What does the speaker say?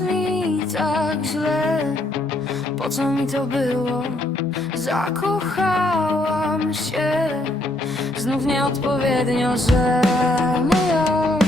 jest mi tak źle Po co mi to było? Zakochałam się Znów nieodpowiednio, że moja